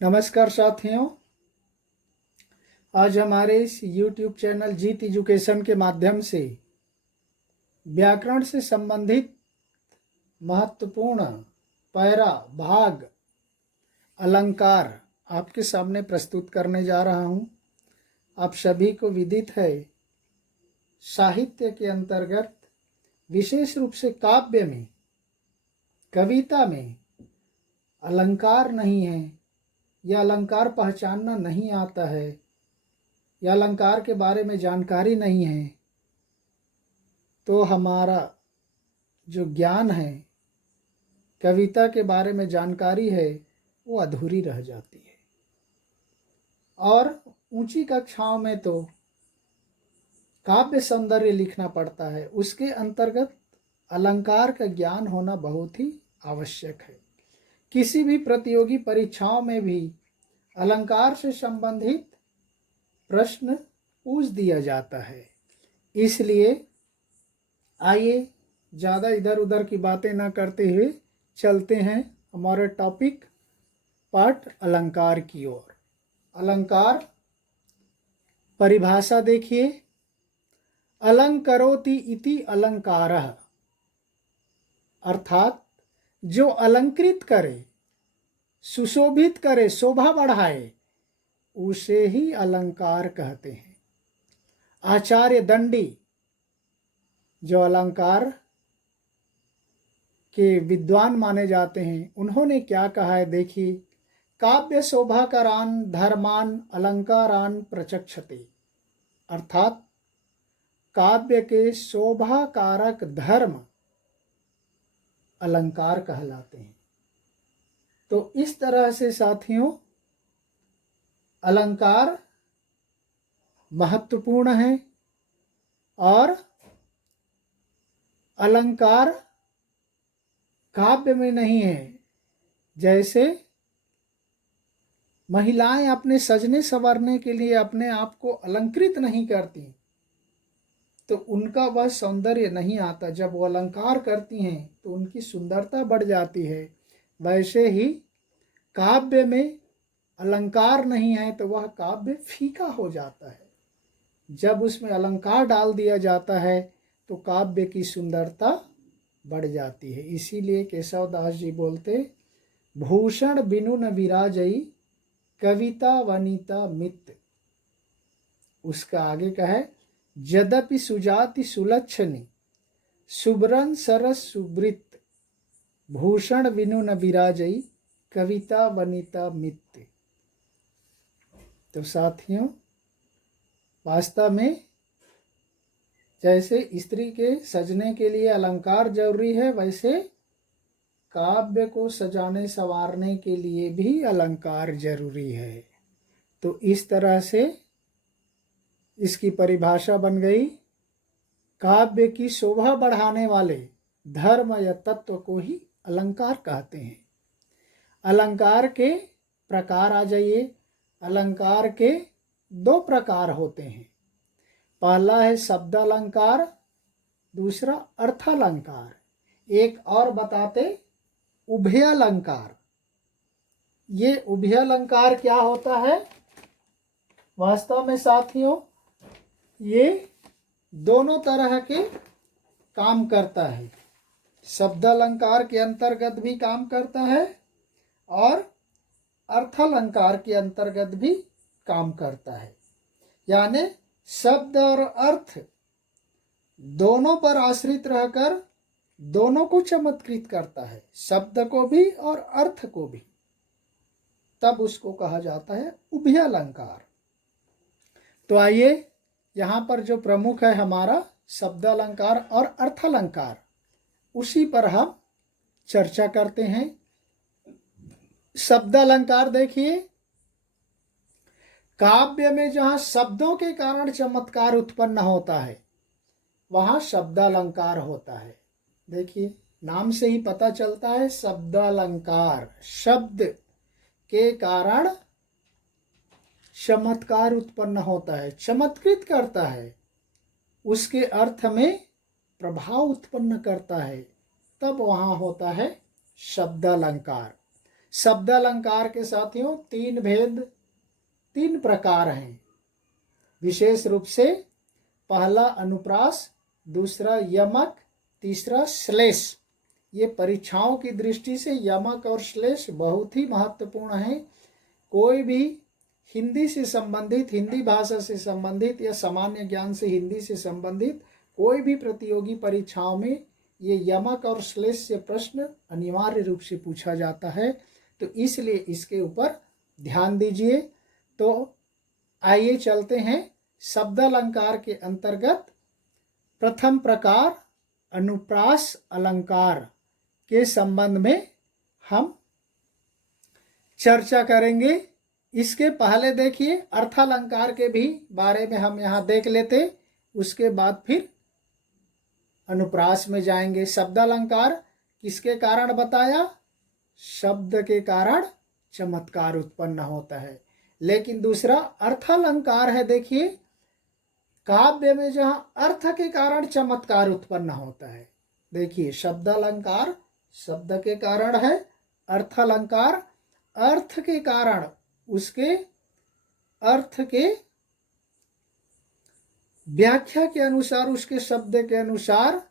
नमस्कार साथियों। आज हमारे इस YouTube चैनल जीत एजुकेशन के माध्यम से व्याकरण से संबंधित महत्वपूर्ण पैरा भाग अलंकार आपके सामने प्रस्तुत करने जा रहा हूं। आप सभी को विदित है, साहित्य के अंतर्गत विशेष रूप से काव्य में, कविता में अलंकार नहीं है या अलंकार पहचानना नहीं आता है या अलंकार के बारे में जानकारी नहीं है, तो हमारा जो ज्ञान है, कविता के बारे में जानकारी है, वो अधूरी रह जाती है। और ऊंची कक्षाओं में तो काव्य सौंदर्य लिखना पड़ता है, उसके अंतर्गत अलंकार का ज्ञान होना बहुत ही आवश्यक है। किसी भी प्रतियोगी परीक्षाओं में भी अलंकार से संबंधित प्रश्न पूछ दिया जाता है। इसलिए आइए ज़्यादा इधर उधर की बातें ना करते हुए चलते हैं हमारे टॉपिक पाठ अलंकार की ओर। अलंकार परिभाषा देखिए, अलंकरोति इति अलंकारः, अर्थात जो अलंकृत करे, सुशोभित करे, शोभा बढ़ाए, उसे ही अलंकार कहते हैं। आचार्य दंडी जो अलंकार के विद्वान माने जाते हैं, उन्होंने क्या कहा है देखिए, काव्य शोभाकरान धर्मान अलंकारान प्रचक्षते, अर्थात काव्य के शोभाकारक धर्म अलंकार कहलाते हैं। तो इस तरह से साथियों अलंकार महत्वपूर्ण है और अलंकार काव्य में नहीं है। जैसे महिलाएं अपने सजने संवरने के लिए अपने आप को अलंकृत नहीं करती, तो उनका वह सौंदर्य नहीं आता। जब वो अलंकार करती हैं तो उनकी सुंदरता बढ़ जाती है। वैसे ही काव्य में अलंकार नहीं है तो वह काव्य फीका हो जाता है। जब उसमें अलंकार डाल दिया जाता है तो काव्य की सुंदरता बढ़ जाती है। इसीलिए केशव दास जी बोलते, भूषण बिनु न विराजई कविता वनिता मित। उसका आगे का है, यद्यपि सुजाति सुलक्षणी सुब्रन सरस सुवृत भूषण बिनु न विराजई कविता वनिता मित। तो साथियों वास्तव में जैसे स्त्री के सजने के लिए अलंकार जरूरी है, वैसे काव्य को सजाने संवारने के लिए भी अलंकार जरूरी है। तो इस तरह से इसकी परिभाषा बन गई, काव्य की शोभा बढ़ाने वाले धर्म या तत्व को ही अलंकार कहते हैं। अलंकार के प्रकार आ जाइए। अलंकार के दो प्रकार होते हैं। पहला है शब्द अलंकार, दूसरा अर्थालंकार। एक और बताते, उभयालंकार। ये उभयालंकार क्या होता है? वास्तव में साथियों ये दोनों तरह के काम करता है। शब्द अलंकार के अंतर्गत भी काम करता है और अर्थालंकार के अंतर्गत भी काम करता है। यानी शब्द और अर्थ दोनों पर आश्रित रहकर दोनों को चमत्कृत करता है, शब्द को भी और अर्थ को भी। तब उसको कहा जाता है उभयालंकार। तो आइए यहाँ पर जो प्रमुख है हमारा शब्द अलंकार और अर्थालंकार, उसी पर हम चर्चा करते हैं। शब्द अलंकार देखिए, काव्य में जहाँ शब्दों के कारण चमत्कार उत्पन्न होता है वहाँ शब्द अलंकार होता है। देखिए नाम से ही पता चलता है, शब्द अलंकार, शब्द के कारण चमत्कार उत्पन्न होता है, चमत्कृत करता है, उसके अर्थ में प्रभाव उत्पन्न करता है, तब वहाँ होता है शब्द अलंकार। शब्द अलंकार के साथियों तीन प्रकार हैं विशेष रूप से। पहला अनुप्रास, दूसरा यमक, तीसरा श्लेष। ये परीक्षाओं की दृष्टि से यमक और श्लेष बहुत ही महत्वपूर्ण है। कोई भी हिंदी से संबंधित, हिंदी भाषा से संबंधित या सामान्य ज्ञान से हिंदी से संबंधित कोई भी प्रतियोगी परीक्षाओं में ये यमक और श्लेष से प्रश्न अनिवार्य रूप से पूछा जाता है, तो इसलिए इसके ऊपर ध्यान दीजिए। तो आइए चलते हैं शब्द अलंकार के अंतर्गत प्रथम प्रकार अनुप्रास अलंकार के संबंध में हम चर्चा करेंगे। इसके पहले देखिए अर्थालंकार के भी बारे में हम यहाँ देख लेते, उसके बाद फिर अनुप्रास में जाएंगे। शब्द अलंकार किसके कारण बताया? शब्द के कारण चमत्कार उत्पन्न होता है। लेकिन दूसरा अर्थालंकार है, देखिए काव्य में जहाँ अर्थ के कारण चमत्कार उत्पन्न होता है। देखिए शब्द अलंकार शब्द के कारण है, अर्थालंकार अर्थ के कारण, उसके अर्थ के व्याख्या के अनुसार, उसके शब्द के अनुसार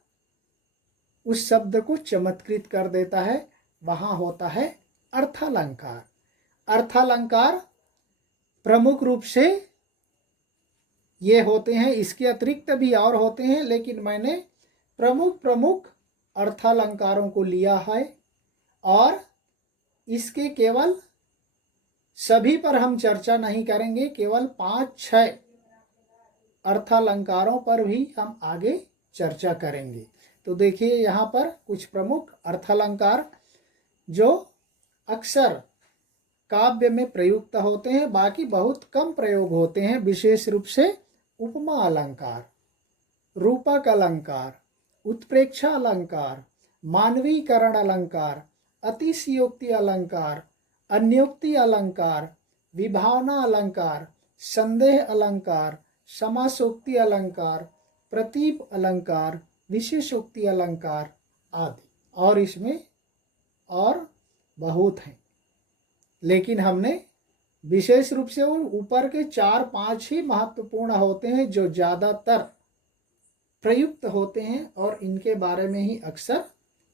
उस शब्द को चमत्कृत कर देता है, वहां होता है अर्थालंकार। अर्थालंकार प्रमुख रूप से ये होते हैं, इसके अतिरिक्त भी और होते हैं, लेकिन मैंने प्रमुख अर्थालंकारों को लिया है और इसके केवल सभी पर हम चर्चा नहीं करेंगे, केवल 5-6 अर्थालंकारों पर भी हम आगे चर्चा करेंगे। तो देखिए यहाँ पर कुछ प्रमुख अर्थालंकार जो अक्सर काव्य में प्रयुक्त होते हैं, बाकी बहुत कम प्रयोग होते हैं। विशेष रूप से उपमा अलंकार, रूपक अलंकार, उत्प्रेक्षा अलंकार, मानवीकरण अलंकार, अतिशयोक्ति अलंकार, अन्योक्ति अलंकार, विभावना अलंकार, संदेह अलंकार, समासोक्ति अलंकार, प्रतीप अलंकार, विशेषोक्ति अलंकार आदि, और इसमें और बहुत हैं, लेकिन हमने विशेष रूप से ऊपर के 4-5 ही महत्वपूर्ण होते हैं जो ज़्यादातर प्रयुक्त होते हैं और इनके बारे में ही अक्सर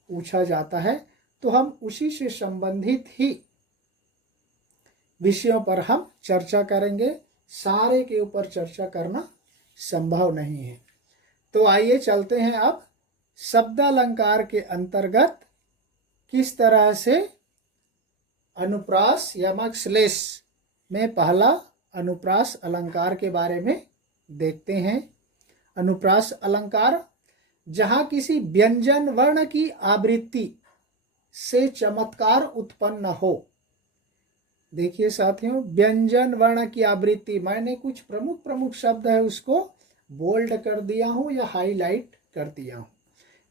पूछा जाता है। तो हम उसी से संबंधित ही विषयों पर हम चर्चा करेंगे, सारे के ऊपर चर्चा करना संभव नहीं है। तो आइए चलते हैं अब शब्द अलंकार के अंतर्गत किस तरह से अनुप्रास यमक श्लेष में पहला अनुप्रास अलंकार के बारे में देखते हैं। अनुप्रास अलंकार जहाँ किसी व्यंजन वर्ण की आवृत्ति से चमत्कार उत्पन्न हो। देखिए साथियों, व्यंजन वर्ण की आवृत्ति, मैंने कुछ प्रमुख शब्द है उसको बोल्ड कर दिया हूँ या हाईलाइट कर दिया हूँ।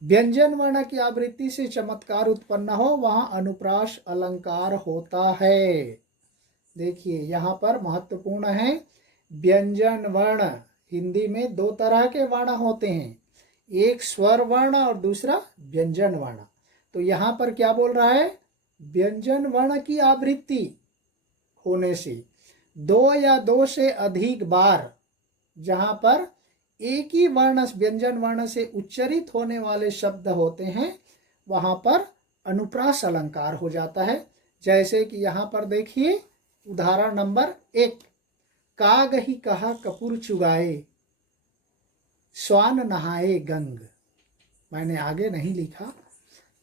व्यंजन वर्ण की आवृत्ति से चमत्कार उत्पन्न हो, वहां अनुप्रास अलंकार होता है। देखिए यहाँ पर महत्वपूर्ण है, व्यंजन वर्ण हिंदी में 2 तरह के वर्ण होते हैं, एक स्वर वर्ण और दूसरा व्यंजन वर्ण। तो यहाँ पर क्या बोल रहा है? व्यंजन वर्ण की आवृत्ति होने से 2 या 2 से अधिक बार जहाँ पर एक ही वर्ण व्यंजन वर्ण से उच्चरित होने वाले शब्द होते हैं, वहाँ पर अनुप्रास अलंकार हो जाता है। जैसे कि यहाँ पर देखिए उदाहरण नंबर 1, काग ही कहा कपूर चुगाए, स्वान नहाए गंग। मैंने आगे नहीं लिखा,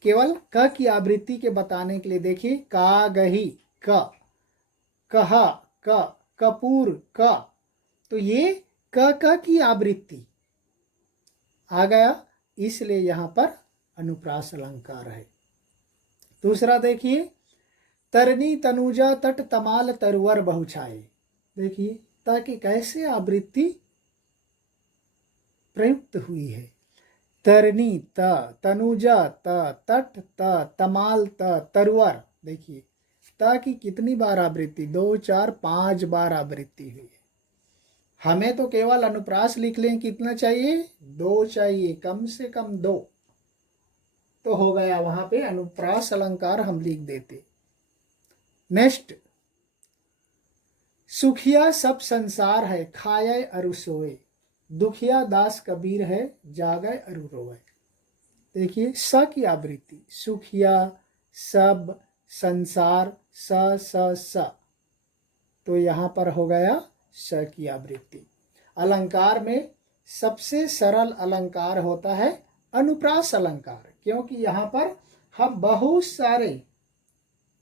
केवल क की आवृत्ति के बताने के लिए। देखिए काग ही क, कहा क, कपूर क, तो ये क की आवृत्ति आ गया, इसलिए यहाँ पर अनुप्रास अलंकार है। दूसरा देखिए, तरनी तनुजा तट तमाल तरुवर बहुछाए। देखिए ताकि कैसे आवृत्ति प्रयुक्त हुई है। तरनी त, तनुजा त, तट त, तमाल त, तरुवर। देखिए ताकि कितनी बार आवृत्ति? 2, 4, 5 बार आवृत्ति हुई है। हमें तो केवल अनुप्रास लिख लें, कितना चाहिए? 2 चाहिए, कम से कम 2 तो हो गया, वहां पे अनुप्रास अलंकार हम लिख देते। नेक्स्ट, सुखिया सब संसार है, खाए अरु सोए, दुखिया दास कबीर है, जागए अरु रोए। देखिए स की आवृत्ति, सुखिया, सब, संसार, स, तो यहाँ पर हो गया स की आवृत्ति। अलंकार में सबसे सरल अलंकार होता है अनुप्रास अलंकार, क्योंकि यहाँ पर हम बहुत सारे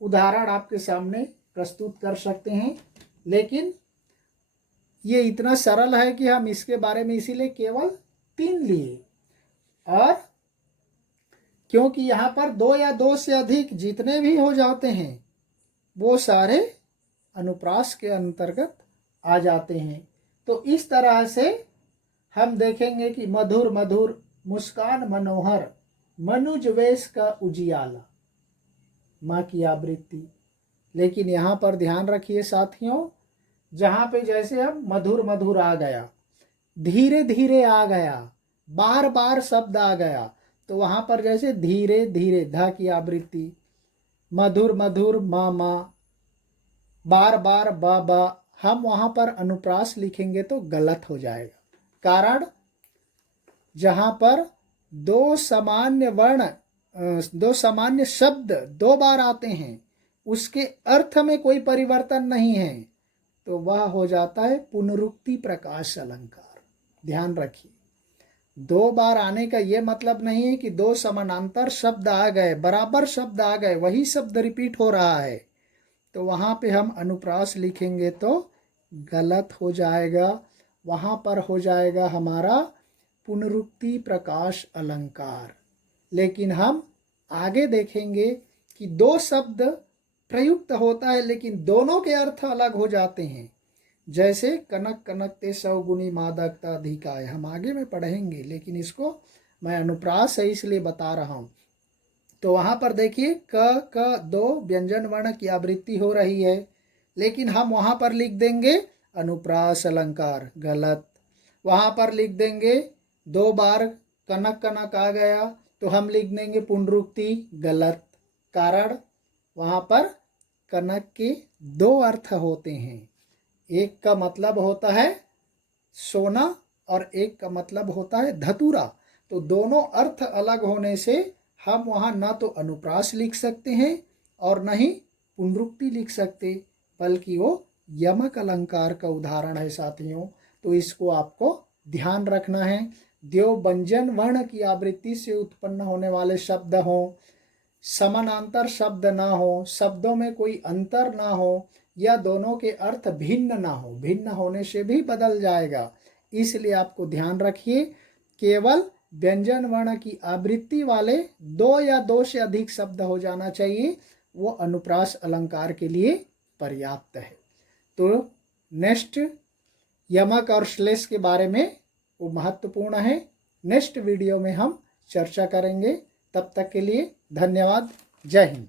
उदाहरण आपके सामने प्रस्तुत कर सकते हैं, लेकिन ये इतना सरल है कि हम इसके बारे में इसीलिए केवल 3 लिए। और क्योंकि यहाँ पर 2 या 2 से अधिक जितने भी हो जाते हैं वो सारे अनुप्रास के अंतर्गत आ जाते हैं। तो इस तरह से हम देखेंगे कि मधुर मधुर मुस्कान मनोहर, मनुज वेश का उजियाला, माँ की आवृत्ति। लेकिन यहाँ पर ध्यान रखिए साथियों, जहाँ पे जैसे हम मधुर मधुर आ गया, धीरे धीरे आ गया, बार बार शब्द आ गया, तो वहाँ पर जैसे धीरे धीरे ध की आवृत्ति, मधुर मधुर मामा, बार बार बाबा, हम वहाँ पर अनुप्रास लिखेंगे तो गलत हो जाएगा। कारण जहाँ पर 2 सामान्य वर्ण, 2 सामान्य शब्द 2 बार आते हैं, उसके अर्थ में कोई परिवर्तन नहीं है, तो वह हो जाता है पुनरुक्ति प्रकाश अलंकार। ध्यान रखिए, 2 बार आने का ये मतलब नहीं है कि 2 समानांतर शब्द आ गए, बराबर शब्द आ गए, वही शब्द रिपीट हो रहा है, तो वहाँ पे हम अनुप्रास लिखेंगे तो गलत हो जाएगा। वहाँ पर हो जाएगा हमारा पुनरुक्ति प्रकाश अलंकार। लेकिन हम आगे देखेंगे कि 2 शब्द प्रयुक्त होता है लेकिन दोनों के अर्थ अलग हो जाते हैं। जैसे कनक कनकते सौगुनी मादकता अधिकाय, हम आगे में पढ़ेंगे, लेकिन इसको मैं अनुप्रास है इसलिए बता रहा हूँ। तो वहाँ पर देखिए क 2 व्यंजन वर्ण की आवृत्ति हो रही है, लेकिन हम वहाँ पर लिख देंगे अनुप्रास अलंकार, गलत। वहाँ पर लिख देंगे 2 बार कनक कनक आ गया तो हम लिख देंगे पुनरुक्ति, गलत। कारण वहाँ पर कनक के 2 अर्थ होते हैं, एक का मतलब होता है सोना और एक का मतलब होता है धतूरा। तो दोनों अर्थ अलग होने से हम वहाँ न तो अनुप्रास लिख सकते हैं और न ही पुनरुक्ति लिख सकते, बल्कि वो यमक अलंकार का उदाहरण है साथियों। तो इसको आपको ध्यान रखना है। द्यो व्यंजन वर्ण की आवृत्ति से उत्पन्न होने वाले शब्द हों, समानांतर शब्द ना हो, शब्दों में कोई अंतर ना हो, या दोनों के अर्थ भिन्न ना हो, भिन्न होने से भी बदल जाएगा। इसलिए आपको ध्यान रखिए, केवल व्यंजन वर्ण की आवृत्ति वाले 2 या 2 से अधिक शब्द हो जाना चाहिए, वो अनुप्रास अलंकार के लिए पर्याप्त है। तो नेक्स्ट यमक और श्लेष के बारे में वो महत्वपूर्ण है, नेक्स्ट वीडियो में हम चर्चा करेंगे। तब तक के लिए धन्यवाद। जय हिंद।